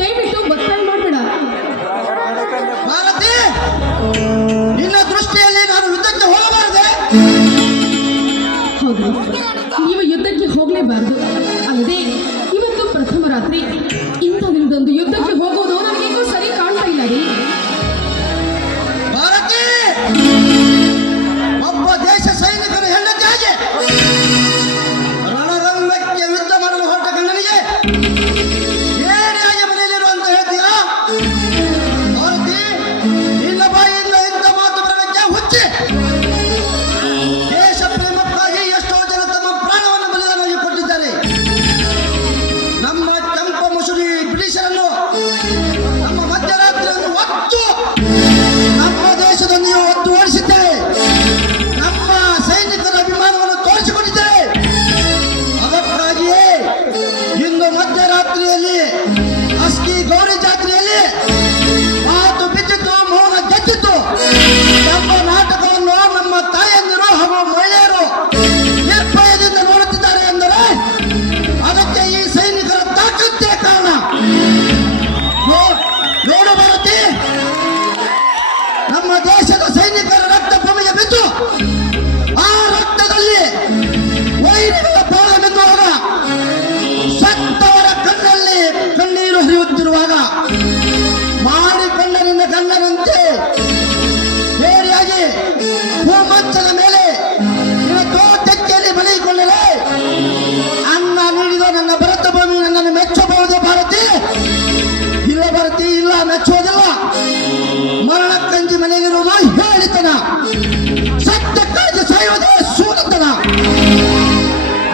ದಯವಿಟ್ಟು ಒತ್ತಾಯ ಮಾಡಬೇಡ. ಭಾರತಿ, ನಿನ್ನ ದೃಷ್ಟಿಯಲ್ಲಿ ನಾನು ಯುದ್ಧಕ್ಕೆ ಹೋಗಬಾರದೆ? ಹೌದು, ನೀವು ಯುದ್ಧಕ್ಕೆ ಹೋಗಲೇಬಾರದು. ಅಲ್ಲದೆ ಇವತ್ತು ಪ್ರಥಮ ರಾತ್ರಿ, ಇಂಥ ದಿನದೊಂದು ಯುದ್ಧಕ್ಕೆ ಹೋಗೋದು ನನಗೇಕೋ ಸರಿ ಕಾಣ್ತಾ ಇಲ್ಲ ರೀ. ಭಾರತಿ, ಒಬ್ಬ ದೇಶ ಸೈನಿಕರ ಹೆಂಡತಿಯಾಗಿ ರಣರಂಗಕ್ಕೆ ಯುದ್ಧ ಮಾಡಲು ಹೊರಟ ಗಂಡನಿಗೆ ದೇಶದ ಸೈನಿಕರ ರಕ್ತ ಭೂಮಿಗೆ ಬಿದ್ದು ಆ ರಕ್ತದಲ್ಲಿ ವೈರಿಗಳ ಬಾಳ ಬಿದ್ದುವಾಗ ಸತ್ತವರ ಕಣ್ಣಲ್ಲಿ ಕಣ್ಣೀರು ಹರಿಯುತ್ತಿರುವಾಗ ಮಾಡಿಕೊಂಡರಿಂದ ಗಂಡನಂತೆ ಬೇರೆಯಾಗಿ ಭೂಮಂಚದ ಮೇಲೆ ಇವತ್ತು ತೆಕ್ಕೆಯಲ್ಲಿ ಬಲಿಕೊಂಡರೆ ಅನ್ನ ನೀಡಿದ ನನ್ನ ಭರತ ಭೂಮಿ ನನ್ನನ್ನು ಮೆಚ್ಚಬಹುದು ಭಾರತಿ. ಇಲ್ಲ ಭಾರತಿ, ಇಲ್ಲ ಮೆಚ್ಚುವುದಿಲ್ಲ. ಮರಣಕ್ಕಂಜಿ ಮನೆಯಲ್ಲಿರುವುದು ಹೇಳಿತನ, ಸತ್ಯಕ್ಕಾಗಿ ಸಾಯುವುದೇ ಸೂಲತನ.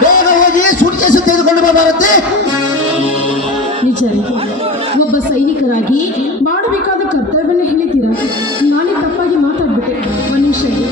ಬೇಗ ಹೋಗಿ ಸುಟ್ಕೇಸು ತೆಗೆದುಕೊಂಡು ಬಾ ಭಾರತಿ. ನಿಜ ರೀ. ಒಬ್ಬ ಸೈನಿಕರಾಗಿ ಮಾಡಬೇಕಾದ ಕರ್ತವ್ಯವನ್ನೇ ಹೇಳಿದ್ದೀರಾ. ನಾನೇ ತಪ್ಪಾಗಿ ಮಾತಾಡ್ಬಿಟ್ಟೆ. ಒಂದು ನಿಮಿಷ ಇರಿ.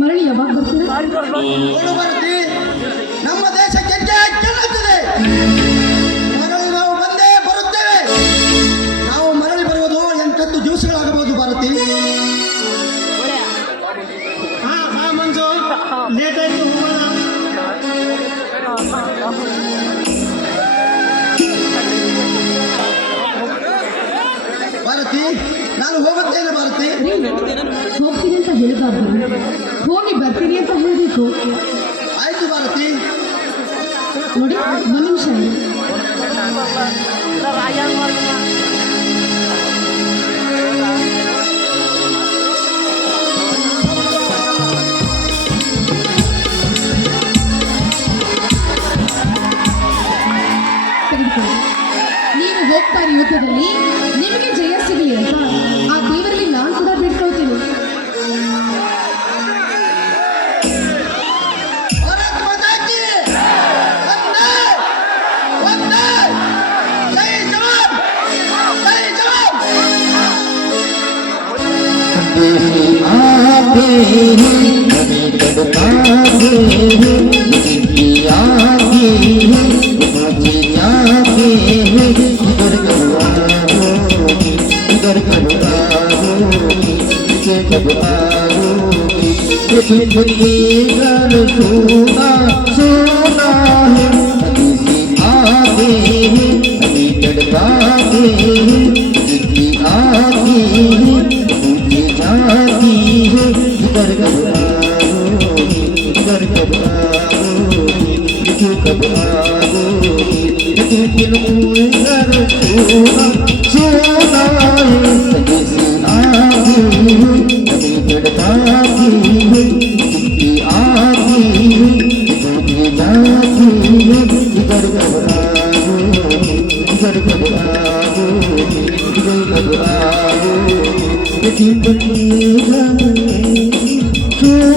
ಮರಳಿ ಯಾವಾಗ ಬರ್ತೀರಾ? ನೋಡು ಭಾರತಿ, ನಮ್ಮ ದೇಶಕ್ಕೆ ಗೆಲ್ಲುತ್ತದೆ. ಮರಳಿ ನಾವು ಬಂದೇ ಬರುತ್ತೇವೆ. ನಾವು ಮರಳಿ ಬರುವುದು 8 ದಿವಸಗಳಾಗಬಹುದು ಭಾರತಿ. ಮಂಜು ಲೇಟ್ ಆಯ್ತು. ಭಾರತಿ, ನಾನು ಹೋಗುತ್ತೇನೆ ಭಾರತಿ. ಹೋಗ್ತೀನಿ ಅಂತ ಹೇಳಬಾರ್ದು, ಹೋಗಿ ಬರ್ತೀನಿ ಅಂತ ಹೇಳಬೇಕು. ಆಯ್ತು ಭಾರತಿ. ನೋಡಿ, ಒಂದು ನಿಮಿಷ. ನೀನು ಹೋಗ್ತಾ ಇರೋ ಯುದ್ಧದಲ್ಲಿ ನಿಮಗೆ ಜಯ ಸಿಗಲಿ ಅಂತ ಆ ದೇವರಲ್ಲಿ ನಾನು ಕೂಡ ಬೇಡ್ಕೊಳ್ತೀನಿ. ಭಾರತ್ ಮಾತಾ ಕಿ ವಂದೇ ವಂದೇ, ಜೈ ಜವಾನ್ ಜೈ ಜವಾನ್. आते हैं कभी कड़काते हैं कब आओगी फिर ये घर सोना सोना है किसी आगे है अभी तड़पाते हैं किसी आगे है मुझे जाती है इधर कब आओगी इधर कब आओगी इधर कब आओगी लेकिन घर सोना सोना है किसी आगे है अभी तड़पाती है किसी आगे है मुझे जाती है इधर कब आओगी इधर कब आओगी इधर कब आओगी लेकिन घर सोना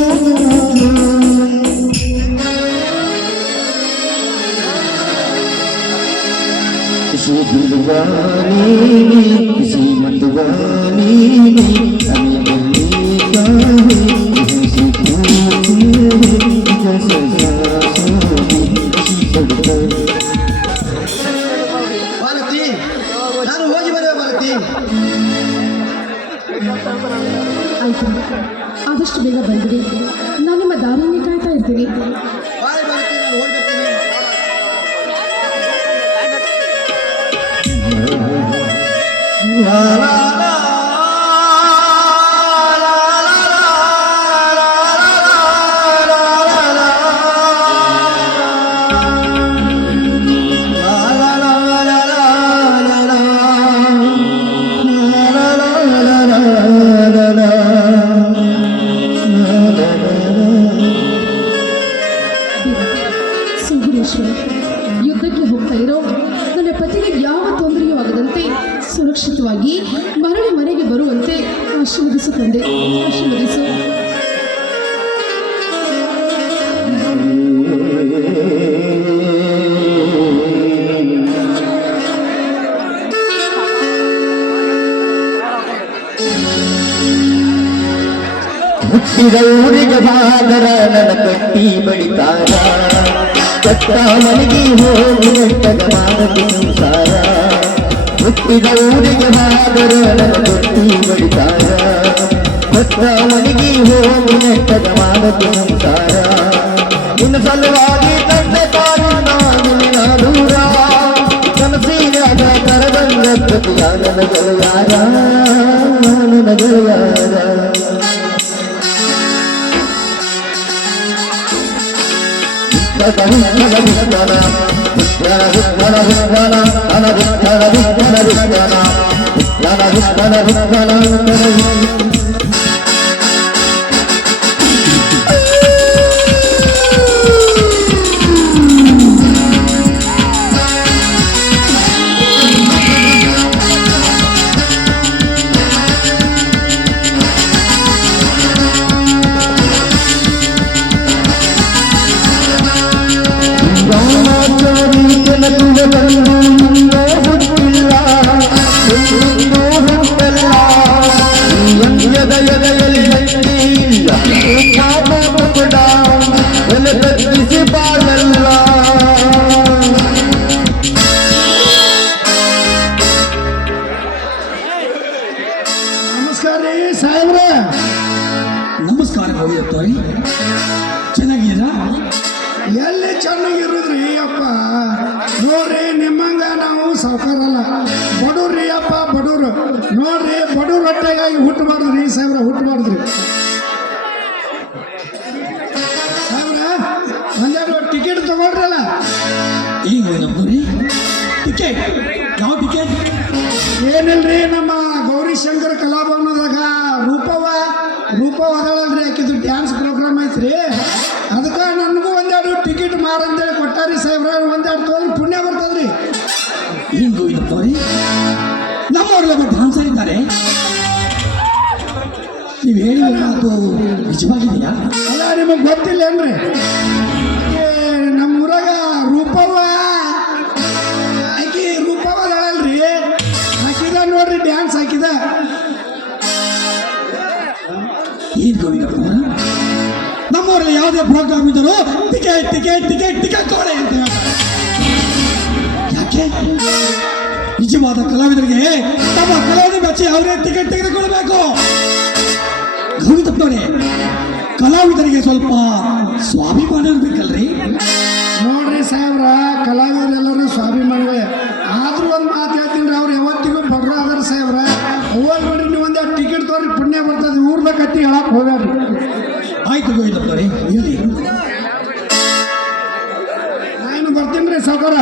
किसी दिलवाने ने किसी मतवाने ने हमें मिलने का है किसी पूछे जैसे सांसों में धड़कन ಭಾರತಿ ನಾನು ಹೋಗಿ ಬರುವ ಭಾರತಿ ಆಯ್ತು, ಆದಷ್ಟು ಬೇಗ ಬಂದ್ಬಿಡಿ. ನಾನು ನಿಮ್ಮ ದಾರಿಯನ್ನೇ ಕಾಯ್ತಾ ಇರ್ತೀನಿ. ಬಾಯ್ ಭಾರತಿ ನಾನು ಹೋಗಿ ಬರ್ತೇನೆ la la la ಸುಂದರೇಶ್ವರ, ಯುದ್ಧಕ್ಕೆ ಹೋಗ್ತಾ ಇರೋ ನನ್ನ ಪತಿಗೆ ಯಾವ ತೊಂದರೆಯೂ ಆಗದಂತೆ ಸುರಕ್ಷಿತವಾಗಿ ಮರಳಿ ಮನೆಗೆ ಬರುವಂತೆ ಆಶೀರ್ವದಿಸು ತಂದೆ, ಆಶೀರ್ವದಿಸು. ಹುಟ್ಟಿದ ಊರಿಗೆ ಬಾದರ ನನ್ನ ಕಟ್ಟಿ ಬಡಿತಾರ ಕಟ್ಟ ಮನೆಗೆ ಹೋಗಿ ನೆಟ್ಟಗ ಮಾಡದು ಸಂಸಾರ ಹುಟ್ಟಿದ ಊರಿಗೆ ಬಾದರ ನನ್ನ ಕಟ್ಟಿ ಬಡಿತಾರ ಕಟ್ಟ ಮನೆಗೆ ಹೋಗಿ ನೆಟ್ಟಗ ಮಾಡದು ಸಂಸಾರ ನಿನ್ನ ಸಲುವಾಗಿ ತಂದೆ ತಾಯಿನ ದೂರ ಕನಸಿನಾಗ ಕರದಂಗ ಪ್ರತಿಯ ನನ್ನ ಗೆಳೆಯಾರ ನನ್ನ ಗೆಳೆಯಾರ ನಮಸ್ಕಾರ ರೀ ಸಾಹೇಬ್ರ. ನಮಸ್ಕಾರ ಗೋವಿಂದಪ್ಪರಿ, ಚೆನ್ನಾಗಿದ್ದೀರಾ? ಎಲ್ಲಿ ಚೆನ್ನಾಗಿರುದ್ರಿ ಅಪ್ಪ. ನೋಡ್ರಿ ನಿಮ್ಮಂಗ ನಾವು ಸಾವುಕಾರಲ್ಲ, ಬಡವ್ರಿ ಅಪ್ಪ ಬಡವ್ರು. ನೋಡ್ರಿ ಬಡವ್ರ ಹೊಟ್ಟೆಗಾಗಿ ಹುಟ್ಟಬಾರ್ದ್ರಿ ಸಾಹೇಬ್ರ, ಹುಟ್ಟಬಾರ್ದ್ರಿ ಸಾಹೇಬ್ರ. ಒಂದೆರಡು ಟಿಕೆಟ್ ತಗೊಳ್ರಲ್ಲ. ಈಗ ಗೋವಿಂದಪ್ಪರಿ, ಟಿಕೆಟ್ ಯಾವ ಟಿಕೆಟ್? ಏನಿಲ್ರಿ, ನಮ್ಮ ಗೌರಿಶಂಕರ ಕಲಾಭವನದಾಗ ರೂಪವ ಅದಳಲ್ರಿ, ಆಕಿದು ಡ್ಯಾನ್ಸ್ ಪ್ರೋಗ್ರಾಮ್ ಐತ್ರಿ. ಅದಕ್ಕೆ ನನಗೂ ಒಂದೆರಡು ಟಿಕೆಟ್ ಮಾರಂತೇಳಿ ಕೊಟ್ಟಾರಿ ಸಾಹೇಬ್ರ. ಒಂದೆರಡು ತೊಗೊಂಡು ಪುಣ್ಯ ಬರ್ತದ್ರಿ. ಏನ್ ಗೋವಿಂದಪ್ಪರಿ, ನಮ್ಮವ್ರೆಲ್ಲ ಡಾನ್ಸರ್ ಇದ್ದಾರೆ, ನೀವು ಹೇಳಿ ಮಾತು ನಿಜವಾಗಿದೆಯಾ? ಅಲ್ಲ, ನಿಮಗೆ ಗೊತ್ತಿಲ್ಲೇನ್ರಿ? ನಮ್ಮ ಊರಾಗ ಆಕಿ ರೂಪವ ಅದಳಲ್ರಿ, ಹಾಕಿದ ನೋಡ್ರಿ ಡ್ಯಾನ್ಸ್ ಹಾಕಿದ. ಏನ್ ಗೋವಿಂದಪ್ಪರ, ನಮ್ಮವ್ರಲ್ಲಿ ಯಾವುದೇ ಪ್ರೋಗ್ರಾಮ್ ಇದ್ದರೂ ಟಿಕೆಟ್ ಟಿಕೆಟ್ ಟಿಕೆಟ್ ಟಿಕೆಟ್ ತಗೊಳ್ಳಿ ಅಂತ ಹೇಳ್ತಾರೆ. ಯಾಕೆ? ನಿಜವಾದ ಕಲಾವಿದರಿಗೆ ತಮ್ಮ ಕಲಾವಿದ ಮೆಚ್ಚಿ ಅವರೇ ಟಿಕೆಟ್ ತೆಗೆದುಕೊಳ್ಬೇಕು. ಹೌದು ತಪ್ಪವರೇ, ಕಲಾವಿದರಿಗೆ ಸ್ವಲ್ಪ ಸ್ವಾಭಿಮಾನ ಇರ್ಬೇಕಲ್ರಿ. ನೋಡ್ರಿ ಸಾಹೇಬ್ರ, ಕಲಾವಿದರೆಲ್ಲರೂ ಸ್ವಾಭಿಮಾನಿಗಳೇ. ಆದ್ರೂ ಒಂದು ಮಾತು ಹೇಳ್ತೀನಿ, ಅವ್ರು ಯಾವತ್ತಿಗೂ ಬಡ್ರ ಅದಾರ ಸಾಹೇಬ್ರ. ಹೋಗಿ ಬಿಡ್ರಿ, ನೀವು ಒಂದೇ ಟಿಕೆಟ್ ತೋರಿ ಪುಣ್ಯ ಬರ್ತದೆ. ಊರ್ದ ಕತ್ತಿ ಹೇಳಕ್ ಹೋಗ್ಯಾಡ್ರಿ. ಆಯ್ತು ಗೋವಿಂದ ತಪ್ಪವರೇ, ಹೇಳಿ. ನಾನು ಬರ್ತೀನಿ ರೀ ಸಾವುಕಾರ.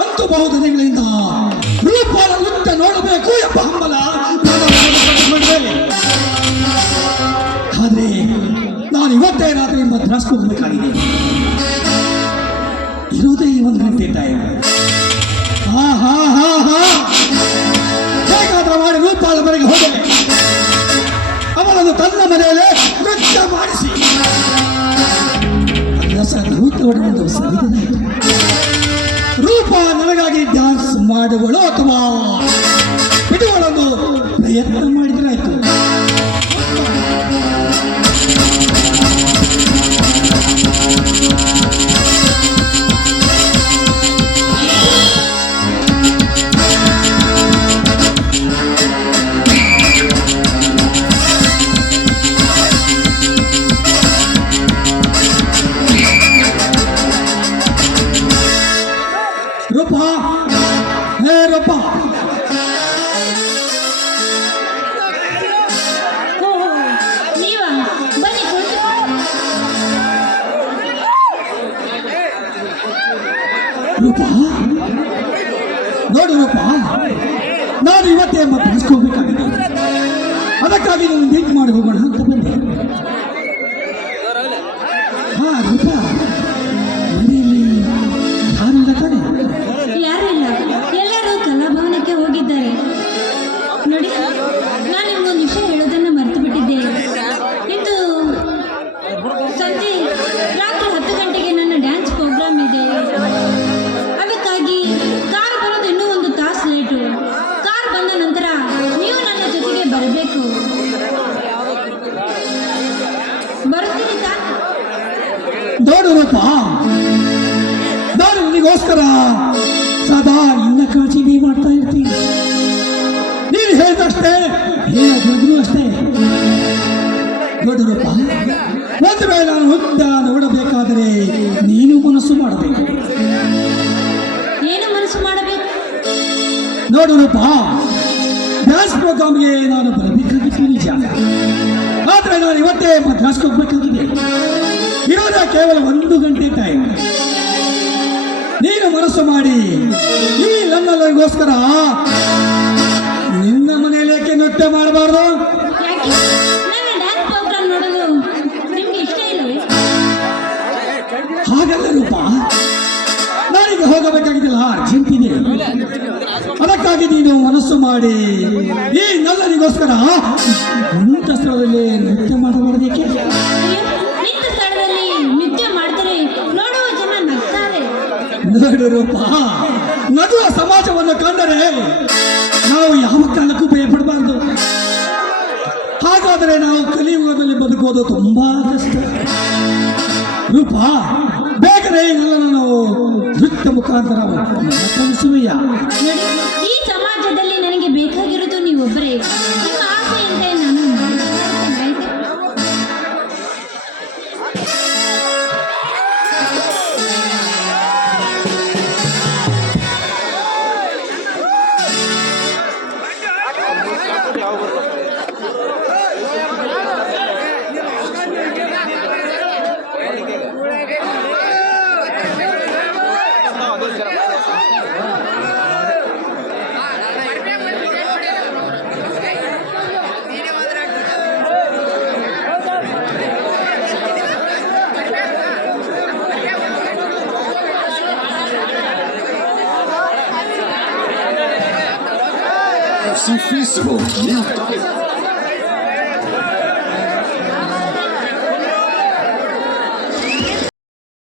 ಹತ್ತು ಬಹುದಿನಗಳಿಂದ ರೂಪಾಲ ನೃತ್ಯ ನೋಡಬೇಕು ಎಂಬ ಹಂಬಲ ಆದ್ರೆ ನಾನು ಇವತ್ತೇ ರಾತ್ರಿ ಮದ್ರಾಸ್ಗೆ ಹೋಗ್ಬೇಕಾಗಿದೆ. ಇರೋದೇ 1 ಗಂಟೆ ಟೈಮ್. ಹೇಗಾದ್ರೂ ಮಾಡಿ ರೂಪಾಲ ಮನೆಗೆ ಹೋದೆ, ಅವಳನ್ನು ತನ್ನ ಮನೆಯಲ್ಲೇ ನೃತ್ಯ ಮಾಡಿಸಿ ಒಂದು ಸಂವಿಧಾನ. ರೂಪ ನನಗಾಗಿ ಡ್ಯಾನ್ಸ್ ಮಾಡುವಳು ಅಥವಾ ಬಿಡುವಳೊಂದು ಪ್ರಯತ್ನ ಮಾಡಿದ್ರೆ ಆಯ್ತು. ರೂಪ, ಹೇ ರೂಪ, ನೀವಾ ಬನ್ನಿ ರೂಪ ನೋಡು ರೂಪ, ನಾನು ಇವತ್ತೇ ಮದ್ರಾಸ್ಗೆ ಹೋಗ್ಬೇಕಾಗಿದೆ. ಅದಕ್ಕಾಗಿ ನಾನು ಮೀಟ್ ಮಾಡಿ ಹೋಗೋಣ ಅಂತ ಬಂದೆ. ಹಾ ರೂಪ, ಮನೆಯಲ್ಲಿ ಯಾರಿಲ್ಲ ತಾನೆ? ಯಾರು ಇಲ್ಲ, ಎಲ್ಲರೂ ಕಲಾಭವನಕ್ಕೆ ಹೋಗಿದ್ದಾರೆ. ನೋಡಿ, ನಾನು ನಿಮ್ಗೊಂದು ವಿಷಯ ಹೇಳೋದನ್ನ ಮರೆತು ಬಿಟ್ಟಿದ್ದೇನೆ. ಇಂದು ಸಂಜೆ ರಾತ್ರಿ 10 ಗಂಟೆಗೆ ನನ್ನ ಡ್ಯಾನ್ಸ್ ಪ್ರೋಗ್ರಾಮ್ ಇದೆ. ಅದಕ್ಕಾಗಿ ಕಾರ್ ಬರೋದು ಇನ್ನೂ 1 ತಾಸು ಲೇಟು. ಕಾರ್ ಬಂದ ನಂತರ ನೀವು ನನ್ನ ಜೊತೆಗೆ ಬರಬೇಕು. ಬರುತ್ತೀರಿ ತಾನೆ? ನೋಡು ರೂಪ, ನಾನು ನಿನಗೋಸ್ಕರ ಸದಾ ನಿನ್ನ ಕಾಳಜಿ ಮಾಡ್ತಾ ಇರ್ತೀನಿ. ನೀನು ಹೇಳಿದಷ್ಟೇ, ಹೇಳದಿದ್ರು ಅಷ್ಟೇ. ನೋಡು ರೂಪ, ಒಂದು ವೇಳೆ ನಾನು ಹುದ್ದ ನೋಡಬೇಕಾದರೆ ನೀನು ಮನಸ್ಸು ಮಾಡಬೇಕು. ಏನು ಮನಸ್ಸು ಮಾಡಬೇಕು? ನೋಡು ರೂಪ, ಡ್ಯಾನ್ಸ್ ಪ್ರೋಗ್ರಾಮ್ಗೆ ನಾನು ಬರಬೇಕಾಗಿತ್ತು ನಿಜ. ಆದರೆ ನಾನು ಇವತ್ತೇ ಮದ್ರಾಸ್ಗೆ ಹೋಗ್ಬೇಕಾಗಿದೆ. ಇರೋದೇ ಕೇವಲ 1 ಗಂಟೆ ಟೈಮ್. ನೀನು ಮನಸ್ಸು ಮಾಡಿ ಈ ನನ್ನಗೋಸ್ಕರ ನಿನ್ನ ಮನೆಯಲ್ಲೇಕೆ ನೃತ್ಯ ಮಾಡಬಾರ್ದು? ಯಾಕೆ ನನ್ನ ಡ್ಯಾನ್ಸ್ ಪ್ರೋಗ್ರಾಮ್ ನೋಡಲು ನಿಮ್ಗೆ ಇಷ್ಟ ಇಲ್ಲವೇ? ಹಾಗಲ್ಲ ರೂಪ, ನಾನೀಗ ಹೋಗಬೇಕಾಗಿದ್ದಲ್ಲ, ಅರ್ಜೆಂಟ್ ಇದೆ. ಅದಕ್ಕಾಗಿ ನೀನು ಮನಸ್ಸು ಮಾಡಿ ಈ ನಲ್ಲನಿಗೋಸ್ಕರ ನಿಂತ ಸ್ಥಳದಲ್ಲಿ ನೃತ್ಯ ಮಾಡಬಾರ್ದೇಕೆ? ಅಯ್ಯೋ, ನಿಂತ ಸ್ಥಳದಲ್ಲಿ ನೃತ್ಯ ಮಾಡ್ತಾರೆ, ನೋಡುವ ಜನ ನಗ್ತಾರೆ. ನೋಡು ರೂಪ, ನಗುವ ಸಮಾಜವನ್ನು ಕಂಡರೆ ನಾವು ಯಾವ ಕಾಲಕ್ಕೂ ಭಯಪಡಬಾರ್ದು. ಹಾಗಾದರೆ ನಾವು ಕಲಿಯುಗದಲ್ಲಿ ಬದುಕೋದು ತುಂಬಾ ಕಷ್ಟ. ರೂಪ, ಬೇಗನೆ ನನ್ನನ್ನು ನೃತ್ಯ ಮುಖಾಂತರ ಕಲಿಸುವೆಯಾ? ನೋಡಿ, ಈ ಸಮಾಜದಲ್ಲಿ ನನಗೆ ಬೇಕಾಗಿರೋದು ನೀವೊಬ್ಬರೇ. ನಿಮ್ಮ ಆಸೆಯಂತೆ ನಾನು ಮಾಡ್ತೇನೆ, ಆಯ್ತಾ? FC Festival.